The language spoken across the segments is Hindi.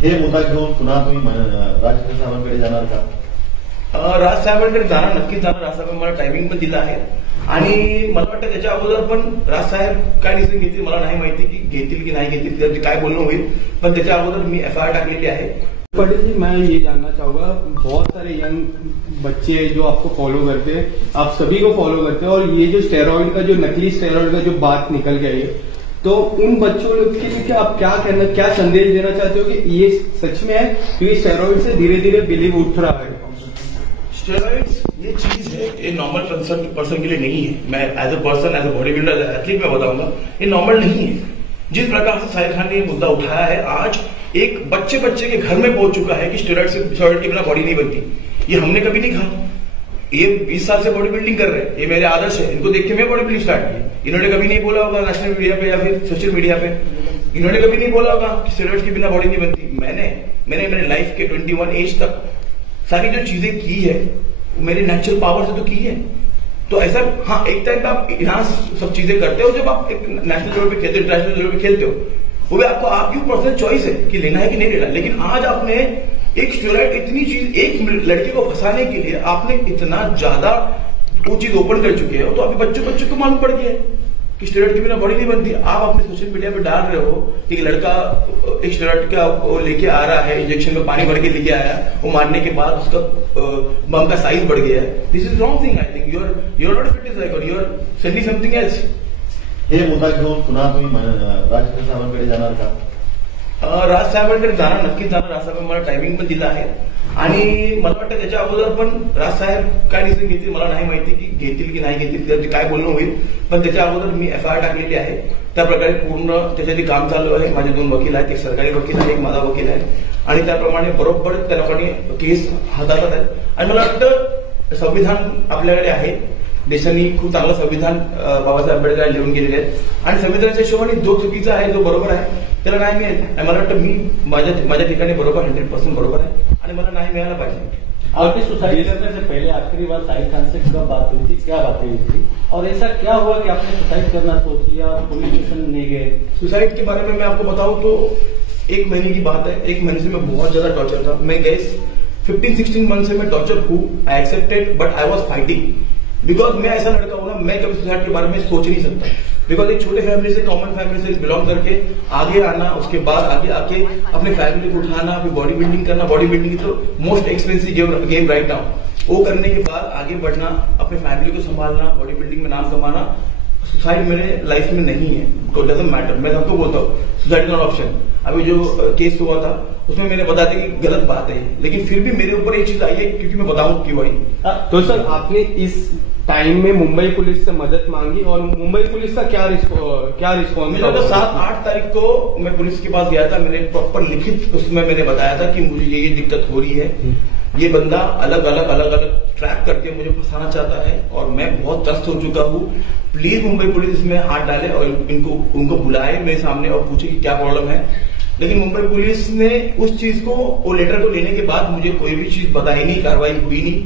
हे मुद्दा घेऊन पुन्हा तुम्ही राज साहेबांकडे जाणार का? राज साहेबांकडे जाणार, नक्कीच जाणार. राज साहेबांनी मला टायमिंग पण दिलं आहे आणि मला वाटतं त्याच्या अगोदर पण राज साहेब काय डिसिजन घेतील मला नाही माहिती की घेतील की नाही घेतील, त्याचे काय बोलणं होईल, पण त्याच्या अगोदर मी FIR टाकलेली आहे. पंडित जी, मैं ये जानना चाहूंगा, बहुत सारे यंग बच्चे जो आपको फॉलो करते हैं, आप सभी को फॉलो करते हैं, और ये जो स्टेरॉइड का, जो नकली स्टेरॉइड का जो बात निकल गया है, तो उन बच्चों के लिए क्या आप क्या संदेश देना चाहते हो कि ये सच में है क्योंकि स्टेरॉइड से धीरे धीरे बिलीव उठ रहा है? स्टेरॉइड्स ये चीज है, ये नॉर्मल पर्सन के लिए नहीं है. मैं as a person, as a body builder, athlete मैं बताऊंगा ये नॉर्मल नहीं है. जिस प्रकार से साहिर खान ने ये मुद्दा उठाया है, आज एक बच्चे के घर में पहुंच चुका है कि स्टेरॉइड के बिना बॉडी नहीं बनती. ये हमने कभी नहीं कहा. ये 20 साल से बॉडी बिल्डिंग कर रहे हैं, ये मेरे आदर्श है, इनको देख के मैं बॉडी बिल्डिंग स्टार्ट की. इन्होंने कभी नहीं बोला होगा नेशनल मीडिया पे या फिर सोशल मीडिया पे, इन्होंने कभी नहीं बोला होगा कि स्टेरॉइड के बिना बॉडी नहीं बनती. मैंने मेरे लाइफ के 21 एज तक सारी जो चीजें की है मेरे नेचुरल पावर से तो की है. तो ऐसा हाँ, एक टाइम पे आप यहाँ सब चीजें करते हो, जब आप एक नेशनल लेवल पे खेलते हो, इंटरनेशनल लेवल पे खेलते हो, वो भी आपको आपकी पर्सनल चॉइस है कि लेना है कि नहीं लेना. लेकिन आज आपने एक स्टेरॉइड, इतनी चीज, एक लड़के को फंसाने के लिए आपने इतना ज्यादा वो चीज ओपन कर चुके हो, तो अभी बच्चों को मालूम पड़ गया है कि स्टेरॉइड के बिना बॉडी नहीं बनती. आप अपने सोशल मीडिया पे डाल रहे हो कि लड़का एक स्टेरॉइड का लेके आ रहा है, इंजेक्शन में पानी भर के लेके आया, वो मारने के बाद उसका बम का साइज बढ़ गया है. This is wrong thing. I think you are not fitness record, you are sending something else. हे मुद्दा घेऊन पुन्हा तुम्ही राज साहेबांकडे जाणार का? राज साहेबांकडे जाणार, नक्कीच जाणार. राज साहेबांनी मला टायमिंग पण दिलं आहे आणि मला वाटतं त्याच्या अगोदर पण राज साहेब काय डिसिजन घेतील मला नाही माहिती की घेतील की नाही घेतील, त्याचे काय बोलणं होईल, पण त्याच्या अगोदर मी FIR टाकलेली आहे. त्या प्रकारे पूर्ण त्याच्यासाठी काम चालू आहे. माझे 2 वकील आहेत, एक सरकारी वकील आहे, एक माझा वकील आहे, आणि त्याप्रमाणे बरोबर त्या लोकांनी केस हाताळत आहेत. आणि मला वाटतं संविधान आपल्याकडे आहे, देशांनी खूप चांगलं संविधान बाबासाहेब आंबेडकर लिहून गेलेले आहेत आणि संविधानाच्या हिशोबाने जो चुकीचा आहे, जो बरोबर आहे त्याला न्याय मिळेल. आणि मला वाटतं मी माझ्या ठिकाणी बरोबर 100% बरोबर आहे आणि मला न्याय मिळायला पाहिजे. आपकी सुसाइड करने से पहले आखिरी बार साहिर खान से कब बात हुई थी, क्या बातें हुई थी, और ऐसा क्या हुआ कि आपने सुसाइड करना सोची या पुलिस स्टेशन नहीं गए? सुसाइड के बारे में मैं आपको बताऊं तो 1 महीने की बात है. 1 महीने से मैं बहुत ज्यादा टॉर्चर था. मैं गए 15-16 मंथ से मैं टॉर्चर हूँ. I accepted but I was fighting because मैं ऐसा लड़का हूँ ना, मैं कभी सुसाइड के बारे में सोच नहीं सकता. बिकॉज एक छोटे फैमिली से, कॉमन फैमिली से बिलोंग करके आगे आना, उसके बाद आगे आके अपने फैमिली को उठाना, फिर बॉडी बिल्डिंग करना. बॉडी बिल्डिंग तो most expensive game right now. वो करने के बाद आगे बढ़ना, अपने फैमिली को संभालना, बॉडी बिल्डिंग में नाम कमाना, सुसाइड मेरे लाइफ में नहीं है. Doesn't matter. मैं सबको बोलता हूँ सुसाइड नॉट ऑप्शन. अभी जो केस हुआ था उसमें मैंने बता दिया कि गलत बात है, लेकिन फिर भी मेरे ऊपर एक चीज आई है क्योंकि मैं बताऊं क्यों आई. तो सर, आपने इस टाइम में मुंबई पुलिस से मदद मांगी और मुंबई पुलिस का क्या रिस्पॉन्स? 7-8 तारीख को मैं पुलिस के पास गया था. मैंने प्रॉपर लिखित उसमें मैंने बताया था कि मुझे ये दिक्कत हो रही है, ये बंदा अलग अलग ट्रैक करके मुझे फंसाना चाहता है और मैं बहुत त्रस्त हो चुका हूँ. प्लीज मुंबई पुलिस इसमें हाथ डाले और उनको बुलाए मेरे सामने और पूछे कि क्या प्रॉब्लम है. लेकिन मुंबई पुलिस ने उस चीज को, वो लेटर को लेने के बाद मुझे कोई भी चीज बताई नहीं, कार्रवाई हुई नहीं.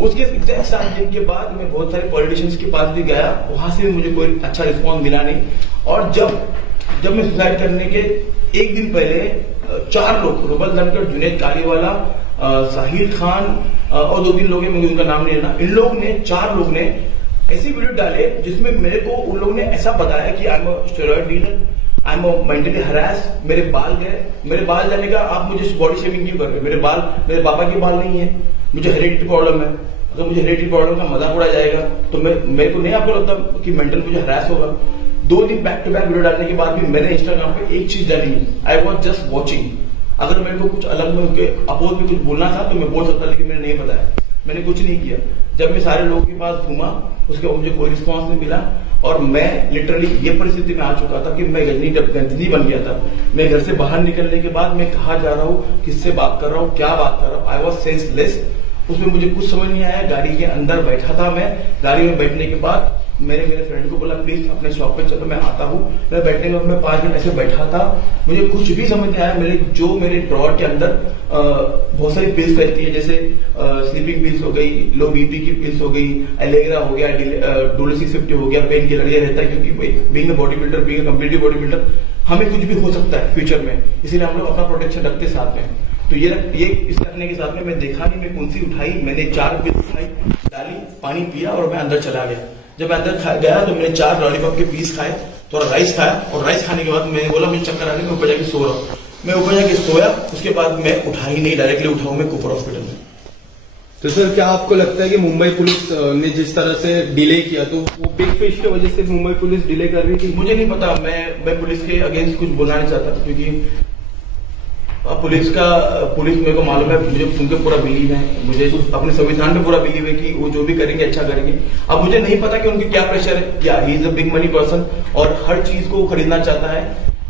उसके 7 दिन के बाद मैं बहुत सारे पॉलिटिशियंस के पास भी गया, वहां से भी मुझे कोई अच्छा रिस्पॉन्स मिला नहीं. और जब मैं सुसाइड करने के 1 दिन पहले 4 लोग, रुबल धनखड़, जुनैद कालीवाला, साहिर खान और 2-3 लोग हैं, मुझे उनका नाम नहीं लेना, इन लोग ने 4 लोग ने ऐसी वीडियो डाले जिसमें मेरे को उन लोगों ने ऐसा बताया कि I am a steroid dealer, I am mentally harass. मेरे बाल गए, मेरे बाल जाने का आप मुझे बॉडी शेमिंग क्यों कर रहे हो? मेरे पापा के बाल नहीं है, मुझे हेरिडिटी प्रॉब्लम है. अगर मुझे हेरिडिटी प्रॉब्लम का मजाक उड़ाया जाएगा तो मेरे को नहीं आपको लगता कि मेंटल मुझे हरास होगा? 2 दिन बैक टू बैक वीडियो डालने के बाद भी मैंने इंस्टाग्राम पे एक चीज डाली, आई वॉज जस्ट वॉचिंग. अगर मेरे को कुछ अलग में उनके अपोज में कुछ बोलना था तो मैं बोल सकता, लेकिन मैंने नहीं बताया, मैंने कुछ नहीं किया. जब मैं सारे लोगों के पास घूमा उसके बाद मुझे कोई रिस्पॉन्स नहीं मिला और मैं लिटरली ये परिस्थिति में आ चुका था कि मैं गजनी बन गया था. मैं घर से बाहर निकलने के बाद मैं कहाँ जा रहा हूँ, किससे बात कर रहा हूँ, क्या बात कर रहा हूँ, आई वॉज सेंसलेस. उसमें मुझे कुछ समझ नहीं आया. गाड़ी के अंदर बैठा था मैं. गाड़ी में बैठने के बाद मैंने मेरे फ्रेंड को बोला प्लीज अपने शॉप पे चलो, मैं आता हूँ. मैं बैठने के बाद मैं 5 मिनट ऐसे बैठा था. मुझे कुछ भी समझ नहीं आया. मेरे ड्रॉर के अंदर बहुत सारी पिल्स रहती है, जैसे स्लीपिंग पिल्स हो गई, लो बीपी की पिल्स हो गई, एलेग्रा हो गया, डोलो 650 हो गया, पेन किलर ये रहता है क्योंकि being a body builder, being a completely body builder हमें कुछ भी हो सकता है फ्यूचर में, इसीलिए हम लोग अपना प्रोटेक्शन रखते साथ में। तो ये इस रखने के साथ में मैं देखा नहीं, मैं कौन सी उठाई, मैंने 4 पीस उठाई, डाली, पानी पिया और मैं अंदर चला गया। जब मैं अंदर गया तो मैंने 4 लॉलीपॉप के पीस खाए, थोड़ा राइस खाया, और राइस खाने के बाद मैंने बोला मुझे चक्कर आ रहा है, मैं ऊपर जाके सो रहा हूँ। मैं ऊपर जाके सोया, उसके बाद मैं उठा ही नहीं, डायरेक्टली उठाऊं मैं कुपर हॉस्पिटल में। तो सर क्या आपको लगता है कि मुंबई पुलिस ने जिस तरह से डिले किया, तो वो बिग फिश की वजह से मुंबई पुलिस डिले कर रही थी? मुझे नहीं पता, मैं पुलिस के अगेंस्ट कुछ बोलना नहीं चाहता, क्योंकि पुलिस मेरे को मालूम है, मुझे उनके पूरा बिलीव है, मुझे अपने संविधान पे पूरा बिलीव है कि वो जो भी करेंगे अच्छा करेंगे। अब मुझे नहीं पता कि उनके क्या प्रेशर है, या he is a big money person और हर चीज को खरीदना चाहता है,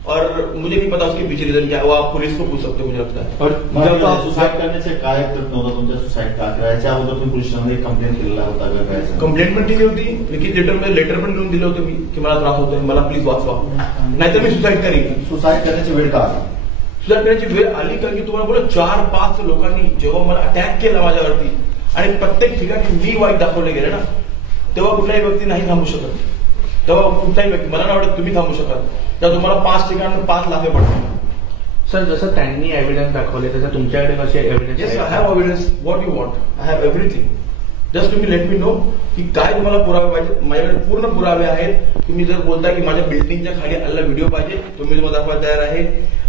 और मुझे नहीं पता उसके पीछे रीजन क्या है, वो आप पुलिस को पूछ सकते हो, मुझे लगता है। और जब आप सुसाईड करण्याचे काय प्रयत्न होता तुमच्या सुसाईड का करायच्या अगोदर तुम्ही पोलीस स्टेशनमध्ये कंप्लेंट केलेला होता का काय? कंप्लेंट पण केली होती, लेटर पण लिहून दिलं होतं मी की मला त्रास होतोय, मला प्लीज वाचवा, नाहीतर मी सुसाईड करीन। सुसाईड करण्याची वेळ का आली? सुसाईड करण्याची वेळ आली कारण की तुम्हाला बोला 4-5 लोकांनी जेव्हा मला अटॅक केला माझ्यावरती, आणि प्रत्येक ठिकाणी मी वाईट दाखवले गेले ना, तेव्हा कुठलाही व्यक्ती नाही थांबू शकत, तेव्हा कुठलाही व्यक्ती, मला नाही वाटत तुम्ही थांबू शकाल, तेव्हा तुम्हाला 5 ठिकाणी 5 लाफे पडतात। सर जसं त्यांनी एव्हिडन्स दाखवले तसं तुमच्याकडे कसे evidence? Yes, I have evidence, what you want, I have everything, just तुम्ही लेट मी नो की काय तुम्हाला पुरावे पाहिजे। माझ्याकडे पूर्ण पुरावे आहेत। तुम्ही जर बोलताय की माझ्या बिल्डिंगच्या खाली आलेला व्हिडिओ पाहिजे, तो मी तुम्हाला दाखवायला तयार आहे।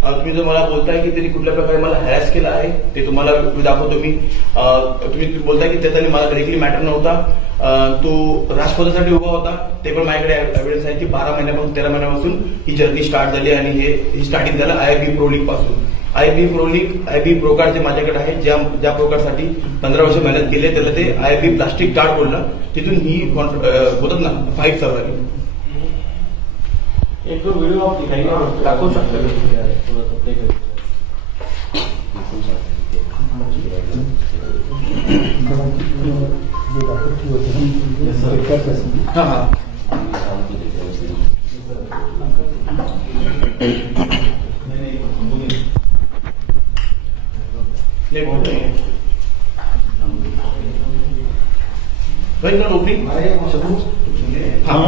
तुम्ही जर मला बोलताय की त्यांनी कुठल्या प्रकारे मला हॅरॅस केला आहे, ते तुम्हाला दाखवतो मी। तुम्ही बोलताय की त्याचा मला डायरेक्टली मॅटर नव्हता, तो राजपदासाठी उभा होता, ते पण माझ्याकडे एव्हिडन्स आहे की 12 महिन्यापासून 13 महिन्यापासून ही जर्नी स्टार्ट झाली, आणि हे स्टार्टिंग झालं IIB प्रो लीग पासून। IIB प्रो कार्ड जे माझ्याकडे आहे, ज्या प्रो कार्डसाठी 15 वर्ष मेहनत केली, त्याला ते IIB प्लास्टिक कार्ड बोललं, तिथून ही होतात ना फाईट चालू आहे। एक दो वीडियो आप दिखाइए, दाखवू शकता हाँ हाँ नहीं बहुत नहीं है ओपनिंग। हाँ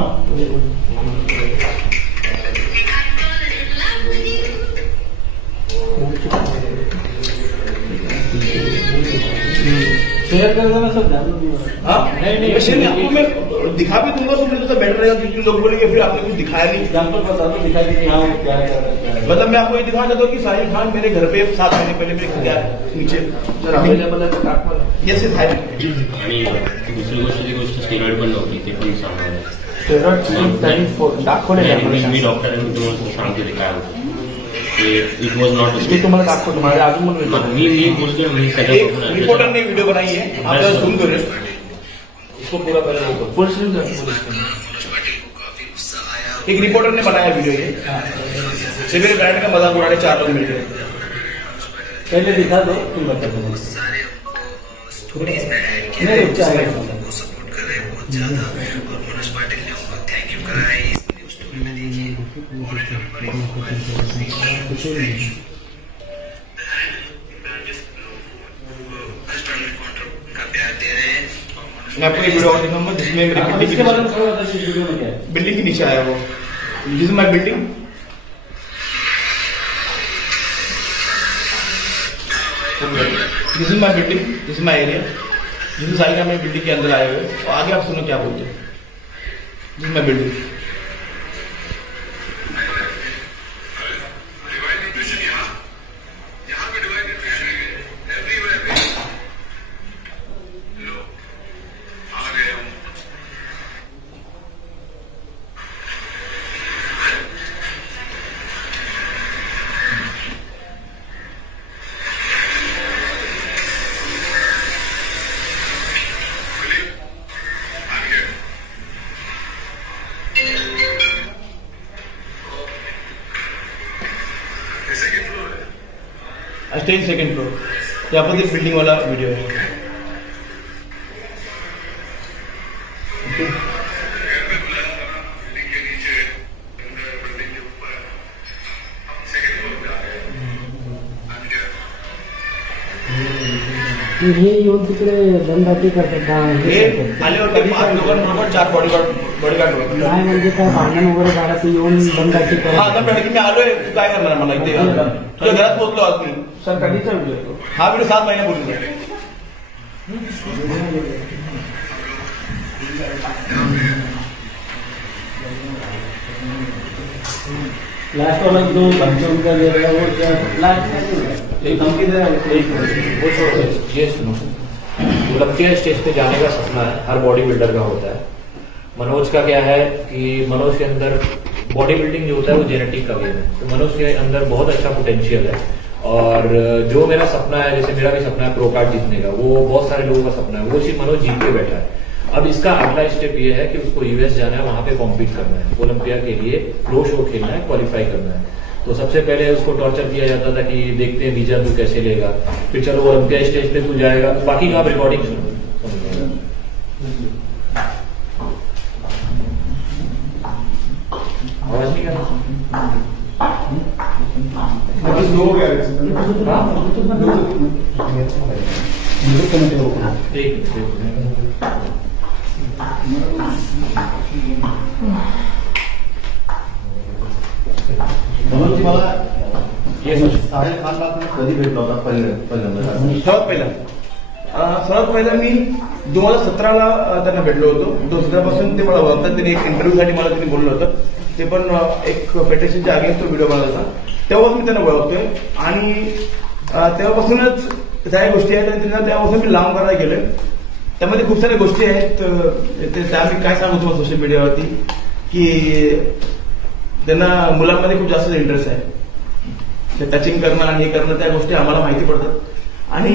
शेयर कर देना सब ध्यान नहीं। नहीं आपको मैं दिखा भी दूंगा तो मुझे तो बेटर रहेगा, क्योंकि लोग बोलेंगे फिर आपने कुछ दिखाया नहीं। एग्जाम्पल बता दो, दिखा दीजिए हाँ वो क्या है। मतलब मैं आपको ये दिखाना चाहता हूँ कि साहिल खान मेरे घर पे 7 महीने पहले मेरे घर गया है नीचे, अवेलेबल है, येस इज हाई। आणि दुसरी गोष्ट स्टेरॉइड पण नव्हती, ते पण सांगा। दाखवले मी डॉक्टरांनी तुम्हाला सांगते ते काय होतं, इट वॉज नॉट, ते तुम्हाला दाखवतो, मला अजून मी बोलतोय मी सगळं। रिपोर्टर ने वीडियो बनाई है, आप जूम करें इसको पूरा पहले। एक रिपोर्टर ने बनाया वीडियो, ये मेरे ब्रांड का मजाक उड़ाने 4 लोग मिल गए। पहले दिखा दो फिर बता दो। मैं आपको एक वीडियो और दिखाऊंगा जिसमें मेरी बिल्डिंग के बारे में थोड़ा बताइए, वीडियो में क्या है? बिल्डिंग के नीचे आया वो, this is my building, this is my building, this is my area, जिसमें सारी का मेरी बिल्डिंग के अंदर आए हुए। और आगे आप सुनो क्या बोलते हैं, this is my building. Stay in second floor, यहाँ पर बिल्डिंग वाला वीडियो है। हे येऊन तिकडे दमदाटी करतात हे आले होते 5 लोकांबरोबर 4 बॉडीगार्ड होते. नाही म्हणजे काय भांडण वगैरे झालं ते येऊन दमदाटी हा करतात. दम मी आलोय, तू काय करणार मला इथे? तुझ्या घरात पोहोचलो आज मी. सर कधीचा व्हिडिओ हा व्हिडिओ 7 महिन्यापूर्वी आहे. लास्ट वाला जो धमकी उनका दे रहा है वो क्या लास्ट एक धमकी दे रहा है वो छोड़ो, ये सुनो, ओलंपिया स्टेज पे जाने का सपना है, हर बॉडी बिल्डर का होता है. मनोज का क्या है कि मनोज के अंदर बॉडी बिल्डिंग जो होता है वो जेनेटिक का गेम है, तो मनोज के अंदर बहुत अच्छा पोटेंशियल है. और जो मेरा सपना है, जैसे मेरा भी सपना है प्रो कार्ड जीतने का, वो बहुत सारे लोगों का सपना है, वो चीज मनोज जीत के बैठा है. अब इसका अगला स्टेप ये है कि उसको यूएस जाना है, वहां पे कॉम्पीट करना है, ओलंपिया के लिए प्रो शो खेलना है, क्वालिफाई करना है. तो सबसे पहले उसको टॉर्चर किया जाता था कि देखते हैं वीजा तू कैसे लेगा, फिर चलो ओलंपिया स्टेज पे तू जाएगा. बाकी का आप रिकॉर्डिंग सुनो. आवाज नहीं कर रहा. म्हणून तुम्हाला ये सोच. साहिल खानला तुम्ही कधी भेटला होता पहिल्यांदा? सर्वात पहिला मी 2017ला त्यांना भेटलो होतो. 2017 ते मला ओळखतात. त्यांनी एक इंटरव्ह्यूसाठी मला त्यांनी बोललं होतं. ते पण एक फेडरेशनच्या अगेन्स्ट तो व्हिडिओ बनवला होता. तेव्हाच मी त्यांना ओळखतोय आणि तेव्हापासूनच काही गोष्टी आहेत आणि तेव्हापासून मी लांब करायला गेलोय. त्यामध्ये खूप साऱ्या गोष्टी आहेत. त्या मी काय सांगू तुम्हाला सोशल मीडियावरती की त्यांना मुलांमध्ये खूप जास्त इंटरेस्ट आहे. ते टचिंग करणं आणि हे करणं त्या गोष्टी आम्हाला माहिती पडतात आणि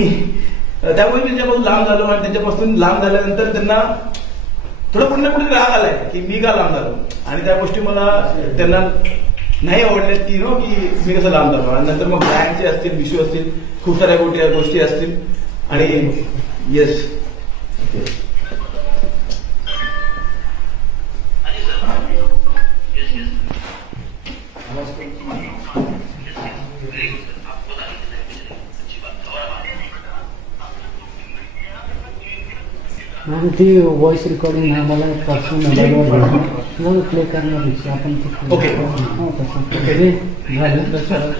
त्यामुळे मी त्यांच्यापासून लांब झालो आणि त्यांच्यापासून लांब झाल्यानंतर त्यांना थोडं कुठे ना कुठे राग आलाय की मी का लांब झालो आणि त्या गोष्टी मला त्यांना नाही आवडल्यात की की मी कसं लांब झालो. आणि नंतर मग ब्रँडचे असतील, इश्यू असतील, खूप साऱ्या गोष्टी असतील आणि येस आणि ती व्हॉइस रेकॉर्डिंग आम्हाला पर्सनल मोबाईलवर प्ले करण्यापेक्षा आपण ओके.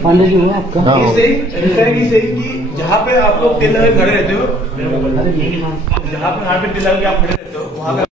पांडे जी हो आपका कि जहाँ पे आप लोग तेल लगा खड़े रहते हो, जहाँ पे टिल लगा के आप खड़े रहते हो वहाँ पे